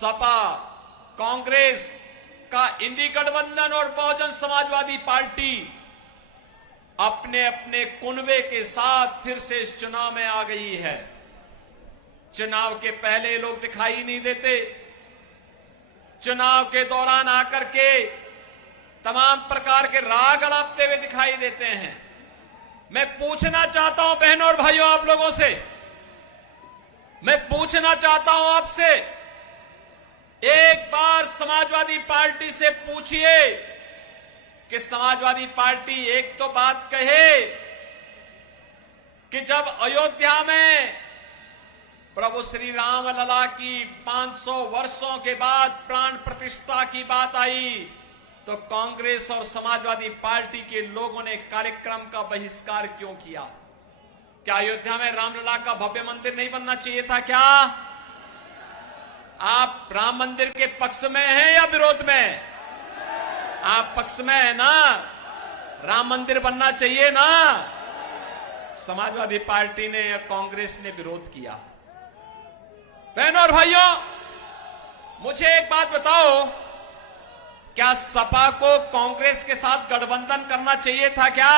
सपा, कांग्रेस का इंडी गठबंधन और बहुजन समाजवादी पार्टी अपने अपने कुनबे के साथ फिर से इस चुनाव में आ गई है। चुनाव के पहले लोग दिखाई नहीं देते, चुनाव के दौरान आकर के तमाम प्रकार के राग अलापते हुए दिखाई देते हैं। मैं पूछना चाहता हूं बहनों और भाइयों, आप लोगों से मैं पूछना चाहता हूं आपसे, एक बार समाजवादी पार्टी से पूछिए कि समाजवादी पार्टी एक तो बात कहे कि जब अयोध्या में प्रभु श्री राम लला की 500 वर्षों के बाद प्राण प्रतिष्ठा की बात आई तो कांग्रेस और समाजवादी पार्टी के लोगों ने कार्यक्रम का बहिष्कार क्यों किया? क्या अयोध्या में रामलला का भव्य मंदिर नहीं बनना चाहिए था क्या? आप राम मंदिर के पक्ष में हैं या विरोध में? आप पक्ष में है ना? राम मंदिर बनना चाहिए ना? समाजवादी पार्टी ने या कांग्रेस ने विरोध किया। बहनों और भाइयों, मुझे एक बात बताओ, क्या सपा को कांग्रेस के साथ गठबंधन करना चाहिए था क्या?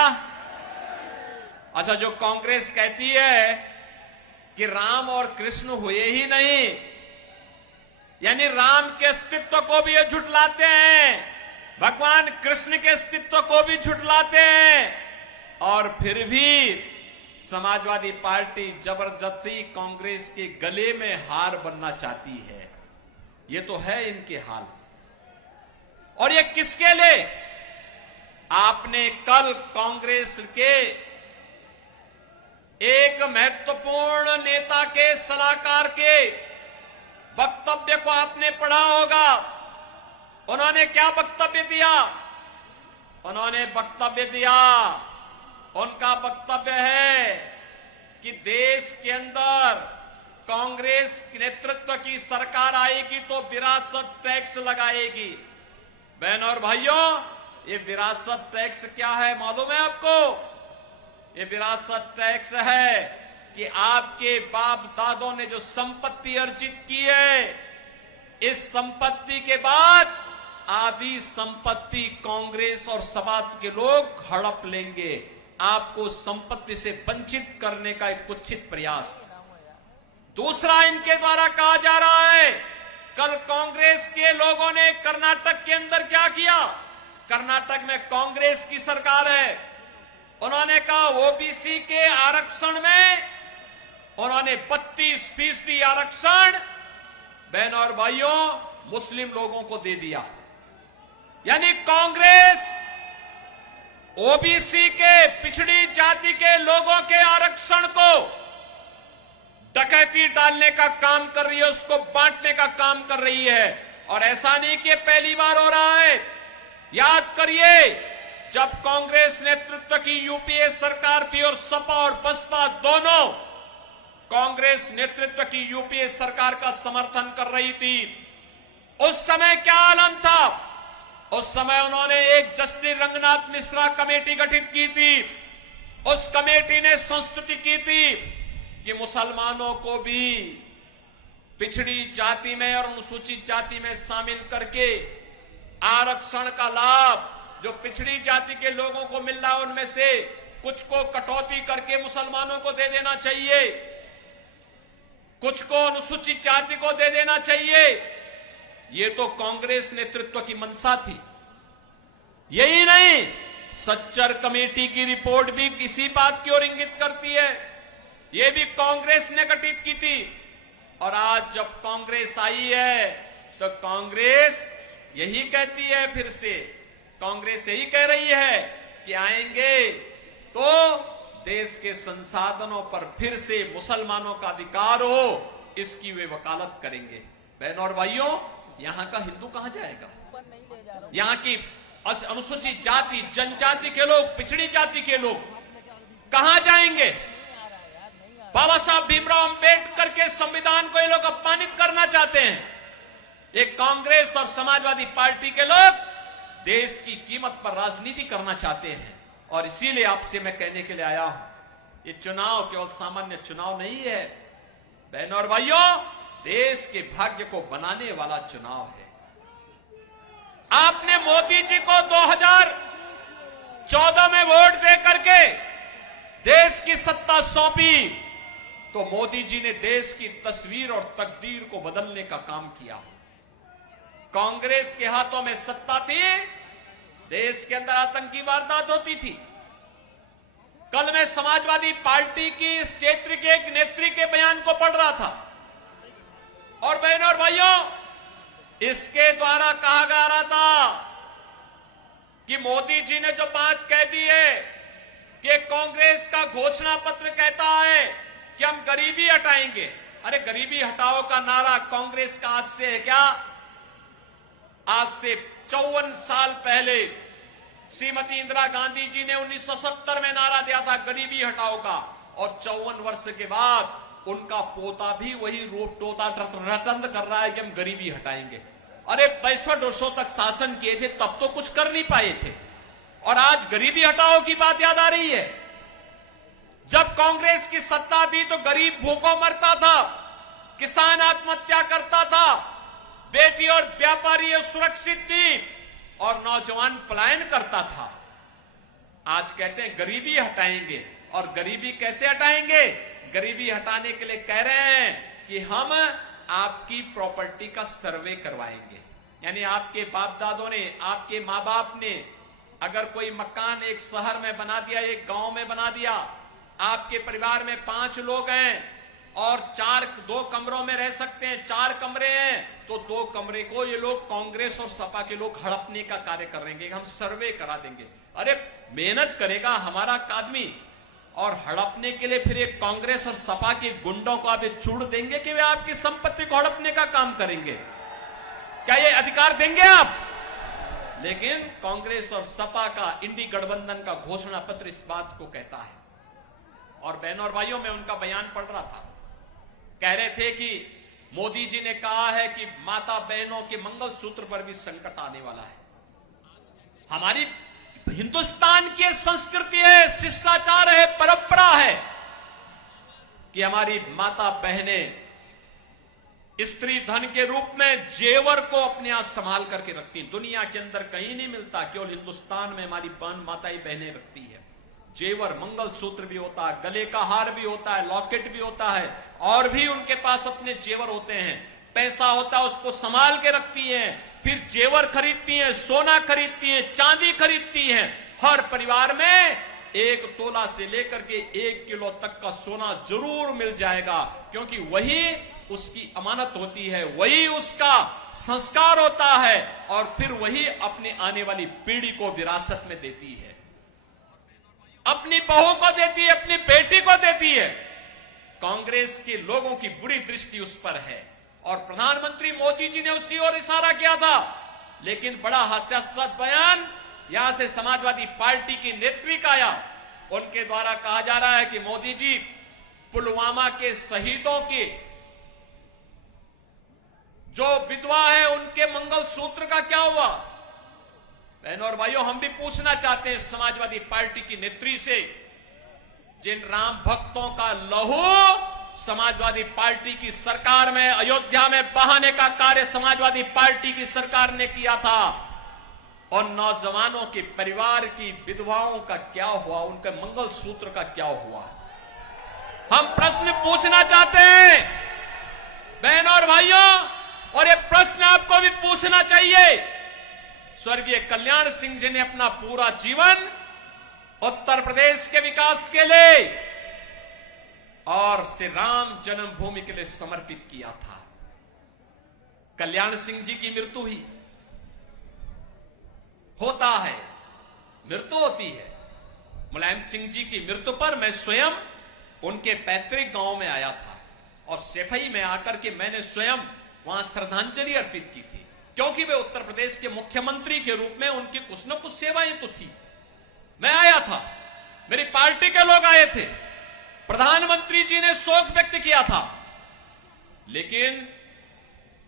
अच्छा, जो कांग्रेस कहती है कि राम और कृष्ण हुए ही नहीं, यानी राम के अस्तित्व को भी ये झुठलाते हैं, भगवान कृष्ण के अस्तित्व को भी झुठलाते हैं, और फिर भी समाजवादी पार्टी जबरदस्ती कांग्रेस के गले में हार बनना चाहती है। ये तो है इनके हाल। और ये किसके लिए? आपने कल कांग्रेस के एक महत्वपूर्ण नेता के सलाहकार के वक्तव्य को आपने पढ़ा होगा। उन्होंने क्या वक्तव्य दिया? उन्होंने वक्तव्य दिया, उनका वक्तव्य है कि देश के अंदर कांग्रेस नेतृत्व की सरकार आएगी तो विरासत टैक्स लगाएगी। बहनों और भाइयों, ये विरासत टैक्स क्या है मालूम है आपको? ये विरासत टैक्स है कि आपके बाप दादों ने जो संपत्ति अर्जित की है, इस संपत्ति के बाद आधी संपत्ति कांग्रेस और सपा के लोग हड़प लेंगे। आपको संपत्ति से वंचित करने का एक कुत्सित प्रयास। दूसरा, इनके द्वारा कहा जा रहा है, कल कांग्रेस के लोगों ने कर्नाटक के अंदर क्या किया? कर्नाटक में कांग्रेस की सरकार है, उन्होंने कहा ओबीसी के आरक्षण में उन्होंने 32% आरक्षण बहनों और भाइयों मुस्लिम लोगों को दे दिया। यानी कांग्रेस ओबीसी के, पिछड़ी जाति के लोगों के आरक्षण को डकैती डालने का काम कर रही है, उसको बांटने का काम कर रही है। और ऐसा नहीं कि पहली बार हो रहा है। याद करिए, जब कांग्रेस नेतृत्व की यूपीए सरकार थी और सपा और बसपा दोनों कांग्रेस नेतृत्व की यूपीए सरकार का समर्थन कर रही थी, उस समय क्या आलम था? उस समय उन्होंने एक जस्टिस रंगनाथ मिश्रा कमेटी गठित की थी। उस कमेटी ने संस्तुति की थी कि मुसलमानों को भी पिछड़ी जाति में और अनुसूचित जाति में शामिल करके आरक्षण का लाभ जो पिछड़ी जाति के लोगों को मिल रहा है उनमें से कुछ को कटौती करके मुसलमानों को दे देना चाहिए, कुछ को अनुसूचित जाति को दे देना चाहिए। ये तो कांग्रेस नेतृत्व की मंशा थी। यही नहीं, सच्चर कमेटी की रिपोर्ट भी किसी बात की ओर इंगित करती है। यह भी कांग्रेस ने गठित की थी। और आज जब कांग्रेस आई है तो कांग्रेस यही कहती है, फिर से कांग्रेस यही कह रही है कि आएंगे तो देश के संसाधनों पर फिर से मुसलमानों का अधिकार हो, इसकी वे वकालत करेंगे। बहनों और भाइयों, यहां का हिंदू कहां जाएगा? यहां की अनुसूचित जाति, जनजाति के लोग, पिछड़ी जाति के लोग कहां जाएंगे? बाबा साहब भीमराव अंबेडकर के संविधान को ये लोग अपमानित करना चाहते हैं। ये कांग्रेस और समाजवादी पार्टी के लोग देश की कीमत पर राजनीति करना चाहते हैं। और इसीलिए आपसे मैं कहने के लिए आया हूं, ये चुनाव केवल सामान्य चुनाव नहीं है। बहनों और भाइयों, देश के भाग्य को बनाने वाला चुनाव है। आपने मोदी जी को 2014 में वोट दे करके देश की सत्ता सौंपी, तो मोदी जी ने देश की तस्वीर और तकदीर को बदलने का काम किया। कांग्रेस के हाथों में सत्ता थी, देश के अंदर आतंकी वारदात होती थी। कल मैं समाजवादी पार्टी की इस क्षेत्र के एक नेत्री के बयान को पढ़ रहा था, और बहनों और भाइयों, इसके द्वारा कहा जा रहा था कि मोदी जी ने जो बात कह दी है कि कांग्रेस का घोषणा पत्र कहता है कि हम गरीबी हटाएंगे। अरे गरीबी हटाओ का नारा कांग्रेस का आज से है क्या? आज से 54 साल पहले श्रीमती इंदिरा गांधी जी ने 1970 में नारा दिया था गरीबी हटाओ का, और 54 वर्ष के बाद उनका पोता भी वही रूप टोता रटंत कर रहा है कि हम गरीबी हटाएंगे। अरे 62 वर्षों तक शासन किए थे, तब तो कुछ कर नहीं पाए थे, और आज गरीबी हटाओ की बात याद आ रही है। जब कांग्रेस की सत्ता थी तो गरीब भूखों मरता था, किसान आत्महत्या करता था, बेटी और व्यापारी सुरक्षित थी, और नौजवान पलायन करता था। आज कहते हैं गरीबी हटाएंगे, और गरीबी कैसे हटाएंगे? गरीबी हटाने के लिए कह रहे हैं कि हम आपकी प्रॉपर्टी का सर्वे करवाएंगे। यानी आपके बाप दादों ने, आपके मां बाप ने अगर कोई मकान एक शहर में बना दिया, एक गांव में बना दिया, आपके परिवार में 5 लोग हैं और 2 कमरों में रह सकते हैं, 4 कमरे हैं, तो 2 कमरे को ये लोग कांग्रेस और सपा के लोग हड़पने का कार्य करेंगे, हम सर्वे करा देंगे। अरे मेहनत करेगा हमारा आदमी, और हड़पने के लिए फिर एक कांग्रेस और सपा के गुंडों को आप छोड़ देंगे कि वे आपकी संपत्ति को हड़पने का काम करेंगे? क्या ये अधिकार देंगे आप? लेकिन कांग्रेस और सपा का इंडी गठबंधन का घोषणा पत्र इस बात को कहता है। और बहनों और भाइयों, मैं उनका बयान पढ़ रहा था, कह रहे थे कि मोदी जी ने कहा है कि माता बहनों के मंगलसूत्र पर भी संकट आने वाला है। हमारी हिंदुस्तान की संस्कृति है, शिष्टाचार है, परंपरा है कि हमारी माता बहनें स्त्री धन के रूप में जेवर को अपने यहां संभाल करके रखती हैं। दुनिया के अंदर कहीं नहीं मिलता, केवल हिंदुस्तान में हमारी माताएं बहनें रखती है। जेवर, मंगलसूत्र भी होता है, गले का हार भी होता है, लॉकेट भी होता है, और भी उनके पास अपने जेवर होते हैं। पैसा होता है, उसको संभाल के रखती हैं, फिर जेवर खरीदती हैं, सोना खरीदती हैं, चांदी खरीदती हैं। हर परिवार में 1 तोला से लेकर के 1 किलो तक का सोना जरूर मिल जाएगा, क्योंकि वही उसकी अमानत होती है, वही उसका संस्कार होता है, और फिर वही अपने आने वाली पीढ़ी को विरासत में देती है, अपनी बहू को देती है, अपनी बेटी को देती है। कांग्रेस के लोगों की बुरी दृष्टि उस पर है, और प्रधानमंत्री मोदी जी ने उसी ओर इशारा किया था। लेकिन बड़ा हास्यास्पद बयान यहां से समाजवादी पार्टी की नेत्री का आया। उनके द्वारा कहा जा रहा है कि मोदी जी, पुलवामा के शहीदों की जो विधवा है उनके मंगलसूत्र का क्या हुआ? बहनों और भाइयों, हम भी पूछना चाहते हैं समाजवादी पार्टी की नेत्री से, जिन राम भक्तों का लहू समाजवादी पार्टी की सरकार में अयोध्या में बहाने का कार्य समाजवादी पार्टी की सरकार ने किया था, और नौजवानों के परिवार की विधवाओं का क्या हुआ, उनके मंगलसूत्र का क्या हुआ? हम प्रश्न पूछना चाहते हैं बहनों और भाइयों, और ये प्रश्न आपको भी पूछना चाहिए। स्वर्गीय कल्याण सिंह जी ने अपना पूरा जीवन उत्तर प्रदेश के विकास के लिए और श्री राम जन्मभूमि के लिए समर्पित किया था। कल्याण सिंह जी की मृत्यु हुई, होता है, मृत्यु होती है। मुलायम सिंह जी की मृत्यु पर मैं स्वयं उनके पैतृक गांव में आया था, और सैफई में आकर के मैंने स्वयं वहां श्रद्धांजलि अर्पित की थी, क्योंकि वे उत्तर प्रदेश के मुख्यमंत्री के रूप में उनकी कुछ न कुछ सेवाएं तो थी। मैं आया था, मेरी पार्टी के लोग आए थे, प्रधानमंत्री जी ने शोक व्यक्त किया था, लेकिन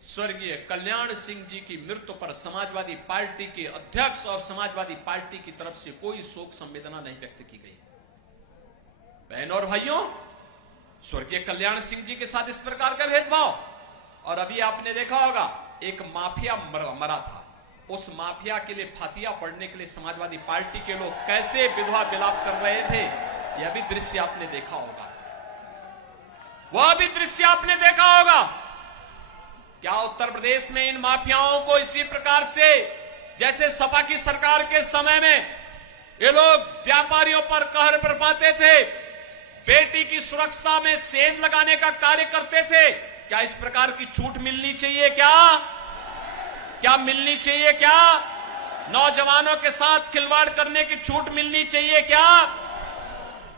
स्वर्गीय कल्याण सिंह जी की मृत्यु पर समाजवादी पार्टी के अध्यक्ष और समाजवादी पार्टी की तरफ से कोई शोक संवेदना नहीं व्यक्त की गई। बहनों और भाइयों, स्वर्गीय कल्याण सिंह जी के साथ इस प्रकार का भेदभाव और अभी आपने देखा होगा एक माफिया मरा था, उस माफिया के लिए फातिया पढ़ने के लिए समाजवादी पार्टी के लोग कैसे विधवा विलाप कर रहे थे, यह भी दृश्य आपने देखा होगा। वह भी दृश्य आपने देखा होगा। क्या उत्तर प्रदेश में इन माफियाओं को इसी प्रकार से जैसे सपा की सरकार के समय में ये लोग व्यापारियों पर कहर बरपाते थे, बेटी की सुरक्षा में सेंध लगाने का कार्य करते थे, क्या इस प्रकार की छूट मिलनी चाहिए? क्या मिलनी चाहिए? क्या नौजवानों के साथ खिलवाड़ करने की छूट मिलनी चाहिए? क्या?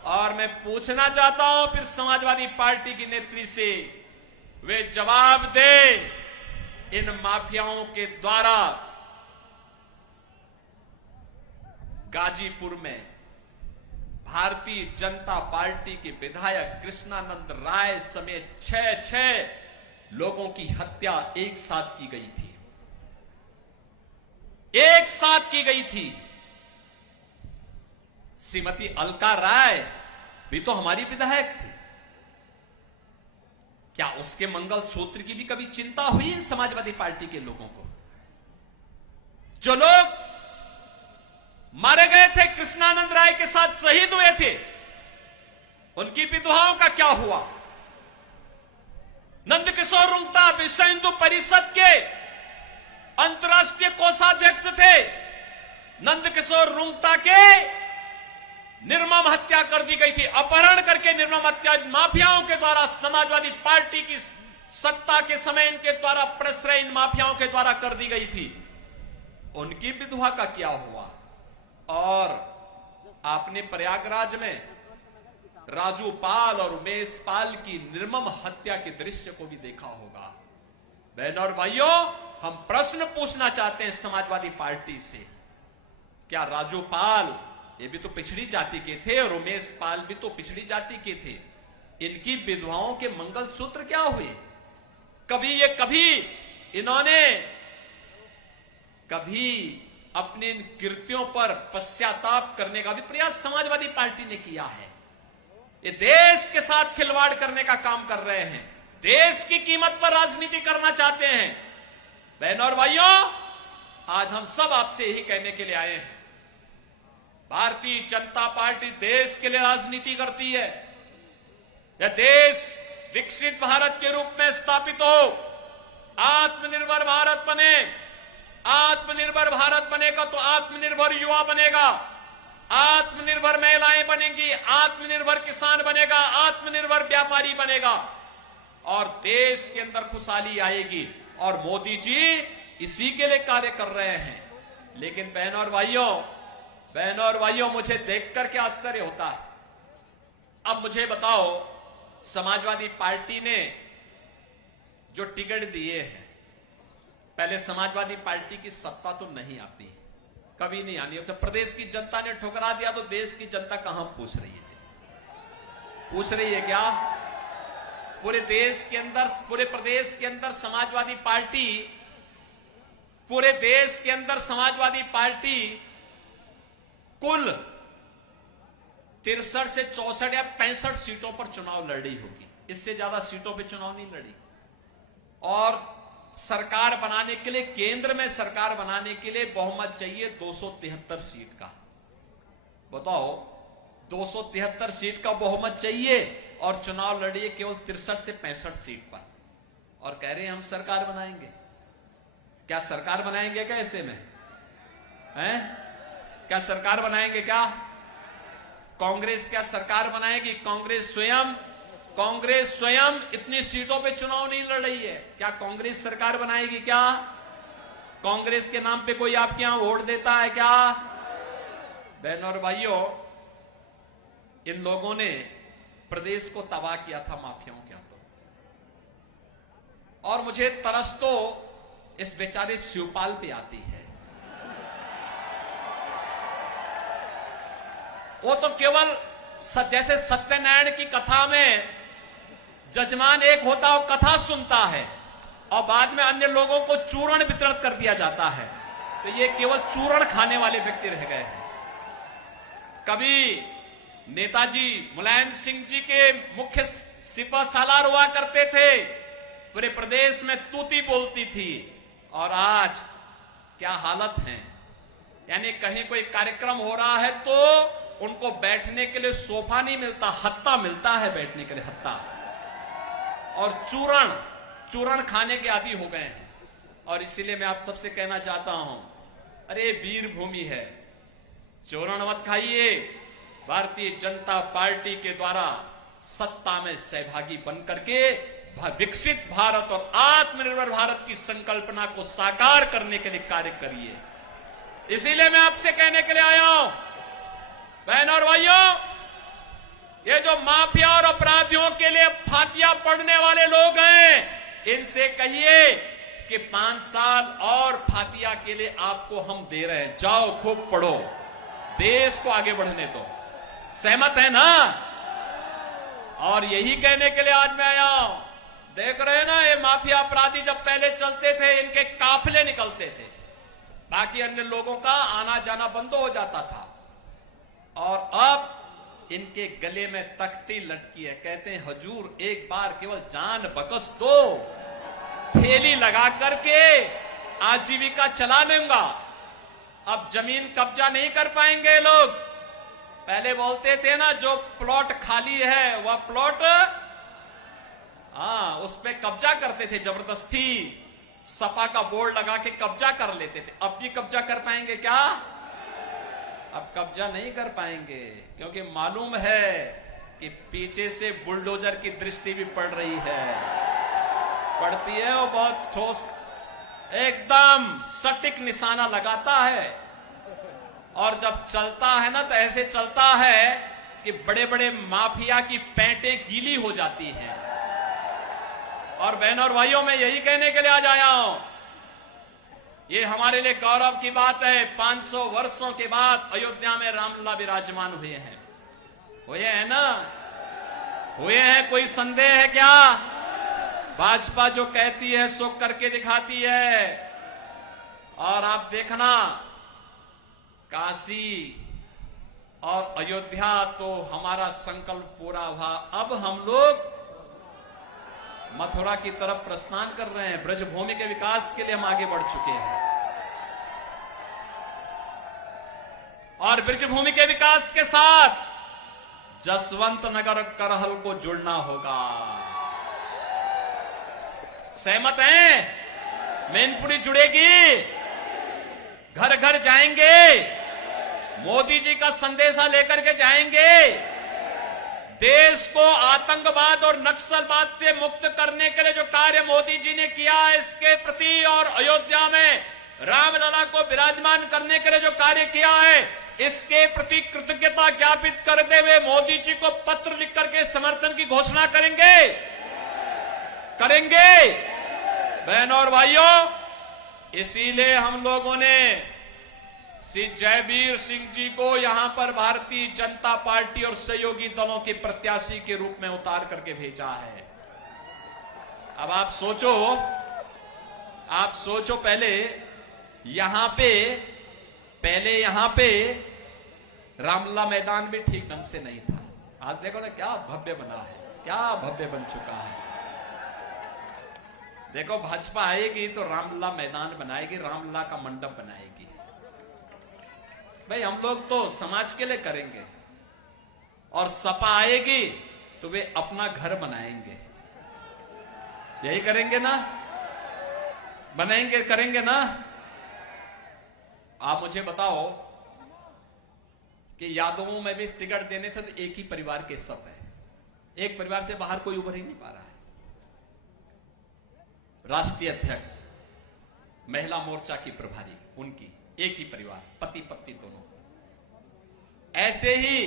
और मैं पूछना चाहता हूं फिर समाजवादी पार्टी की नेत्री से, वे जवाब दे इन माफियाओं के द्वारा गाजीपुर में भारतीय जनता पार्टी के विधायक कृष्णानंद राय समेत 6 लोगों की हत्या एक साथ की गई थी। एक साथ की गई थी। श्रीमती अलका राय भी तो हमारी विधायक थी। क्या उसके मंगल सूत्र की भी कभी चिंता हुई इन समाजवादी पार्टी के लोगों को? जो लोग मारे गए थे, कृष्णानंद राय के साथ शहीद हुए थे, उनकी विधवाओं का क्या हुआ? नंदकिशोर रुंगटा विश्व हिंदू परिषद के अंतर्राष्ट्रीय कोषाध्यक्ष थे। नंदकिशोर रुंगटा के निर्मम हत्या कर दी गई थी, अपहरण करके निर्मम हत्या माफियाओं के द्वारा, समाजवादी पार्टी की सत्ता के समय इनके द्वारा प्रश्रय इन माफियाओं के द्वारा कर दी गई थी। उनकी विधवा का क्या हुआ? और आपने प्रयागराज में राजू पाल और उमेश पाल की निर्मम हत्या के दृश्य को भी देखा होगा। बहनों और भाइयों, हम प्रश्न पूछना चाहते हैं समाजवादी पार्टी से, क्या राजू पाल ये भी तो पिछड़ी जाति के थे और उमेश पाल भी तो पिछड़ी जाति के थे, इनकी विधवाओं के मंगलसूत्र क्या हुए? कभी इन्होंने अपने इन कृत्यों पर पश्चाताप करने का भी प्रयास समाजवादी पार्टी ने किया है। ये देश के साथ खिलवाड़ करने का काम कर रहे हैं, देश की कीमत पर राजनीति करना चाहते हैं। बहनों और भाइयों, आज हम सब आपसे यही कहने के लिए आए हैं, भारतीय जनता पार्टी देश के लिए राजनीति करती है। यह देश विकसित भारत के रूप में स्थापित हो, आत्मनिर्भर भारत बने। आत्मनिर्भर भारत बनेगा तो आत्मनिर्भर युवा बनेगा, आत्मनिर्भर महिलाएं बनेंगी, आत्मनिर्भर किसान बनेगा, आत्मनिर्भर व्यापारी बनेगा और देश के अंदर खुशहाली आएगी। और मोदी जी इसी के लिए कार्य कर रहे हैं। लेकिन बहनों और भाइयों, मुझे देखकर क्या आश्चर्य होता है। अब मुझे बताओ, समाजवादी पार्टी ने जो टिकट दिए हैं, पहले समाजवादी पार्टी की सत्ता तो नहीं आती, कभी नहीं आनी। अब तो प्रदेश की जनता ने ठुकरा दिया तो देश की जनता कहां पूछ रही है? पूछ रही है क्या? पूरे देश के अंदर, पूरे प्रदेश के अंदर समाजवादी पार्टी, पूरे देश के अंदर समाजवादी पार्टी कुल 63 से 64 या 65 सीटों पर चुनाव लड़ रही होगी, इससे ज्यादा सीटों पे चुनाव नहीं लड़ी। और सरकार बनाने के लिए, केंद्र में सरकार बनाने के लिए बहुमत चाहिए 273 सीट का। बताओ, 273 सीट का बहुमत चाहिए और चुनाव लड़िए केवल 63 से 65 सीट पर, और कह रहे हैं हम सरकार बनाएंगे। क्या सरकार बनाएंगे क्या ऐसे में? हैं? क्या सरकार बनाएंगे क्या? कांग्रेस क्या सरकार बनाएगी? कांग्रेस स्वयं इतनी सीटों पे चुनाव नहीं लड़ रही है। क्या कांग्रेस सरकार बनाएगी क्या? कांग्रेस के नाम पे कोई आपके यहां वोट देता है क्या? बहनों और भाइयों, इन लोगों ने प्रदेश को तबाह किया था माफियाओं के हाथों। और मुझे तरस तो इस बेचारे शिवपाल पे आती है। वो तो केवल जैसे सत्यनारायण की कथा में जजमान एक होता है, वो कथा सुनता है और बाद में अन्य लोगों को चूर्ण वितरित कर दिया जाता है, तो ये केवल चूर्ण खाने वाले व्यक्ति रह गए हैं। कभी नेताजी मुलायम सिंह जी के मुख्य सिपह सालार हुआ करते थे, पूरे प्रदेश में तूती बोलती थी, और आज क्या हालत है। यानी कहीं कोई कार्यक्रम हो रहा है तो उनको बैठने के लिए सोफा नहीं मिलता, हत्ता मिलता है बैठने के लिए, हत्ता। और चूरण खाने के आदी हो गए हैं। और इसीलिए मैं आप सबसे कहना चाहता हूं, अरे वीर भूमि है, चूरण मत खाइए। भारतीय जनता पार्टी के द्वारा सत्ता में सहभागी बनकर के विकसित भारत और आत्मनिर्भर भारत की संकल्पना को साकार करने के लिए कार्य करिए। इसीलिए मैं आपसे कहने के लिए आया हूं, बहन और भाइयों, ये जो माफिया और अपराधियों के लिए फातिया पढ़ने वाले लोग हैं, इनसे कहिए कि 5 साल और फातिया के लिए आपको हम दे रहे हैं, जाओ खूब पढ़ो, देश को आगे बढ़ने दो। सहमत है ना? और यही कहने के लिए आज मैं आया हूं। देख रहे हैं ना, ये माफिया अपराधी जब पहले चलते थे, इनके काफिले निकलते थे, बाकी अन्य लोगों का आना जाना बंद हो जाता था। और अब इनके गले में तख्ती लटकी है, कहते हैं हजूर एक बार केवल जान बकस दो, थैली लगा करके आजीविका चला लूंगा। अब जमीन कब्जा नहीं कर पाएंगे लोग। पहले बोलते थे ना, जो प्लॉट खाली है वह प्लॉट, उस पे कब्जा करते थे जबरदस्ती, सपा का बोर्ड लगा के कब्जा कर लेते थे। अब भी कब्जा कर पाएंगे क्या? अब कब्जा नहीं कर पाएंगे, क्योंकि मालूम है कि पीछे से बुलडोजर की दृष्टि भी पड़ रही है, पड़ती है, वो बहुत ठोस एकदम सटीक निशाना लगाता है। और जब चलता है ना, तो ऐसे चलता है कि बड़े बड़े माफिया की पैंटें गीली हो जाती हैं। और बहनों और भाइयों, मैं यही कहने के लिए आज आया हूं, ये हमारे लिए गौरव की बात है। 500 वर्षों के बाद अयोध्या में रामलला विराजमान हुए हैं। हुए हैं ना? हुए हैं, कोई संदेह है क्या? भाजपा जो कहती है सो करके दिखाती है। और आप देखना, काशी और अयोध्या तो हमारा संकल्प पूरा हुआ। अब हम लोग मथुरा की तरफ प्रस्थान कर रहे हैं। ब्रजभूमि के विकास के लिए हम आगे बढ़ चुके हैं, और ब्रजभूमि के विकास के साथ जसवंत नगर करहल को जुड़ना होगा। सहमत हैं? मैनपुरी जुड़ेगी, घर घर जाएंगे, मोदी जी का संदेशा लेकर के जाएंगे। देश को आतंकवाद और नक्सलवाद से मुक्त करने के लिए जो कार्य मोदी जी ने किया है, इसके प्रति, और अयोध्या में रामलला को विराजमान करने के लिए जो कार्य किया है, इसके प्रति कृतज्ञता ज्ञापित करते हुए मोदी जी को पत्र लिख करके समर्थन की घोषणा करेंगे। बहनों और भाइयों, इसीलिए हम लोगों ने श्री जयवीर सिंह जी को यहां पर भारतीय जनता पार्टी और सहयोगी दलों के प्रत्याशी के रूप में उतार करके भेजा है। अब आप सोचो, पहले यहां पे रामलला मैदान भी ठीक ढंग से नहीं था। आज देखो ना क्या भव्य बना है, क्या भव्य बन चुका है। देखो, भाजपा आएगी तो रामलला मैदान बनाएगी, रामलला का मंडप बनाएगी। भाई, हम लोग तो समाज के लिए करेंगे, और सपा आएगी तो वे अपना घर बनाएंगे। यही करेंगे ना? करेंगे ना? आप मुझे बताओ कि यादवों में भी टिकट देने थे तो एक ही परिवार के सब है, एक परिवार से बाहर कोई उभर ही नहीं पा रहा है। राष्ट्रीय अध्यक्ष, महिला मोर्चा की प्रभारी, उनकी एक ही परिवार, पति पत्नी दोनों। ऐसे ही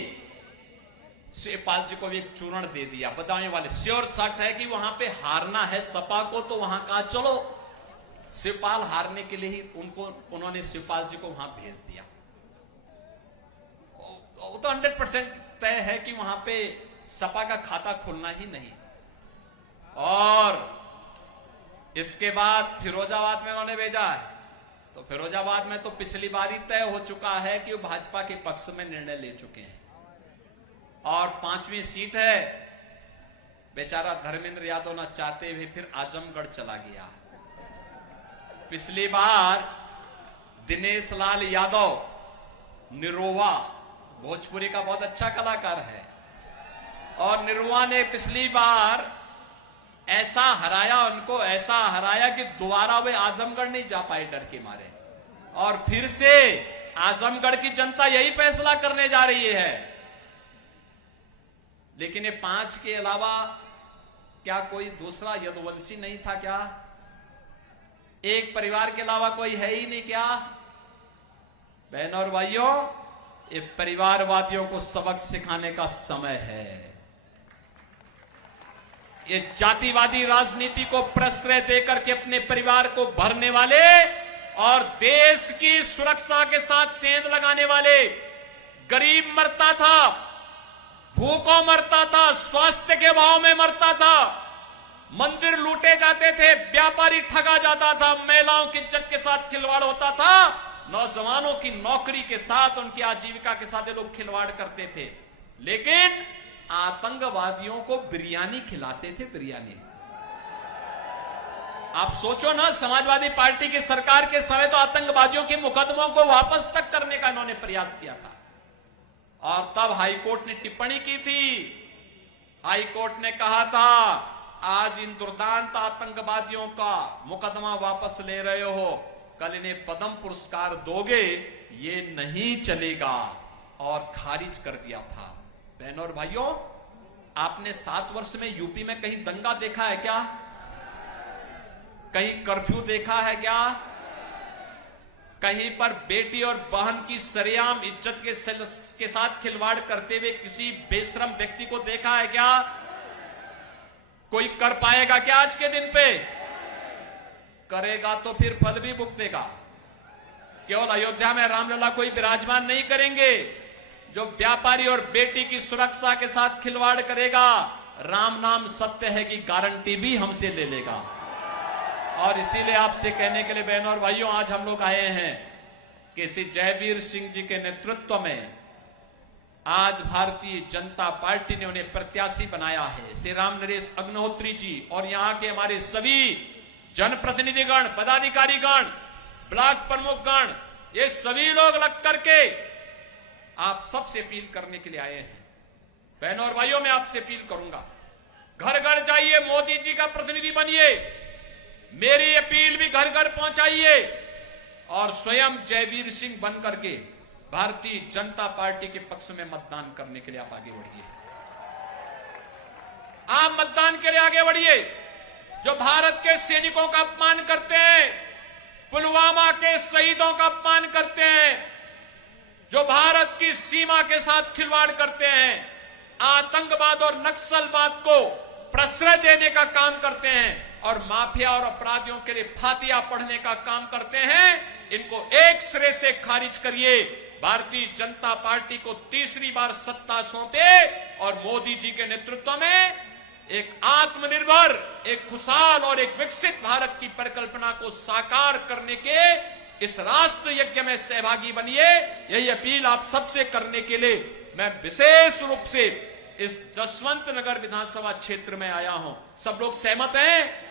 शिवपाल जी को भी एक चूरण दे दिया, बदायूं वाले। श्योर शर्ट है कि वहां पे हारना है सपा को, तो वहां कहा चलो शिवपाल हारने के लिए ही उन्होंने शिवपाल जी को वहां भेज दिया। वो तो 100% तय है कि वहां पे सपा का खाता खुलना ही नहीं। और इसके बाद फिरोजाबाद में उन्होंने भेजा है, तो फिरोजाबाद में तो पिछली बार ही तय हो चुका है कि वो भाजपा के पक्ष में निर्णय ले चुके हैं। और 5वीं सीट है बेचारा धर्मेंद्र यादव ना चाहते हुए फिर आजमगढ़ चला गया। पिछली बार दिनेश लाल यादव निरोवा भोजपुरी का बहुत अच्छा कलाकार है, और निरुआ ने पिछली बार ऐसा हराया, उनको ऐसा हराया कि दोबारा वे आजमगढ़ नहीं जा पाए डर के मारे। और फिर से आजमगढ़ की जनता यही फैसला करने जा रही है। लेकिन ये 5 के अलावा क्या कोई दूसरा यदुवंशी नहीं था क्या? एक परिवार के अलावा कोई है ही नहीं क्या? बहनों और भाइयों, ये परिवारवादियों को सबक सिखाने का समय है। ये जातिवादी राजनीति को प्रश्रय देकर के अपने परिवार को भरने वाले और देश की सुरक्षा के साथ सेंध लगाने वाले, गरीब मरता था, भूखों मरता था, स्वास्थ्य के अभाव में मरता था, मंदिर लूटे जाते थे, व्यापारी ठगा जाता था, महिलाओं की इज्जत के साथ खिलवाड़ होता था, नौजवानों की नौकरी के साथ, उनकी आजीविका के साथ ये लोग खिलवाड़ करते थे। लेकिन आतंकवादियों को बिरयानी खिलाते थे, बिरयानी। आप सोचो ना, समाजवादी पार्टी की सरकार के समय तो आतंकवादियों के मुकदमों को वापस तक करने का इन्होंने प्रयास किया था। और तब हाईकोर्ट ने टिप्पणी की थी। हाईकोर्ट ने कहा था, आज इन दुर्दांत आतंकवादियों का मुकदमा वापस ले रहे हो, कल इन्हें पद्म पुरस्कार दोगे, ये नहीं चलेगा, और खारिज कर दिया था। बहनों और भाइयों, आपने 7 वर्ष में यूपी में कहीं दंगा देखा है क्या? कहीं कर्फ्यू देखा है क्या? कहीं पर बेटी और बहन की सरेआम इज्जत के साथ खिलवाड़ करते हुए किसी बेशरम व्यक्ति को देखा है क्या? कोई कर पाएगा क्या आज के दिन पे? करेगा तो फिर फल भी भुगतेगा। केवल अयोध्या में रामलला कोई विराजमान नहीं करेंगे। जो व्यापारी और बेटी की सुरक्षा के साथ खिलवाड़ करेगा, राम नाम सत्य है की गारंटी भी हमसे ले लेगा। और इसीलिए आपसे कहने के लिए बहनों और भाइयों, आज हम लोग आए हैं कि श्री जयवीर सिंह जी के नेतृत्व में आज भारतीय जनता पार्टी ने उन्हें प्रत्याशी बनाया है। श्री राम नरेश अग्निहोत्री जी और यहां के हमारे सभी जनप्रतिनिधिगण, पदाधिकारीगण, ब्लॉक प्रमुखगण, ये सभी लोग लग करके आप सबसे अपील करने के लिए आए हैं। बहनों और भाइयों, मैं आपसे अपील करूंगा, घर घर जाइए, मोदी जी का प्रतिनिधि बनिए, मेरी अपील भी घर घर पहुंचाइए, और स्वयं जयवीर सिंह बन करके भारतीय जनता पार्टी के पक्ष में मतदान करने के लिए आप आगे बढ़िए। आप मतदान के लिए आगे बढ़िए। जो भारत के सैनिकों का अपमान करते हैं, पुलवामा के शहीदों का अपमान करते हैं, जो भारत की सीमा के साथ खिलवाड़ करते हैं, आतंकवाद और नक्सलवाद को प्रश्रय देने का काम करते हैं, और माफिया और अपराधियों के लिए फातिया पढ़ने का काम करते हैं, इनको एक सिरे से खारिज करिए। भारतीय जनता पार्टी को तीसरी बार सत्ता सौंपे और मोदी जी के नेतृत्व में एक आत्मनिर्भर, एक खुशहाल और एक विकसित भारत की परिकल्पना को साकार करने के इस राष्ट्र यज्ञ में सहभागी बनिए। यही अपील आप सबसे करने के लिए मैं विशेष रूप से इस जसवंत नगर विधानसभा क्षेत्र में आया हूं। सब लोग सहमत हैं?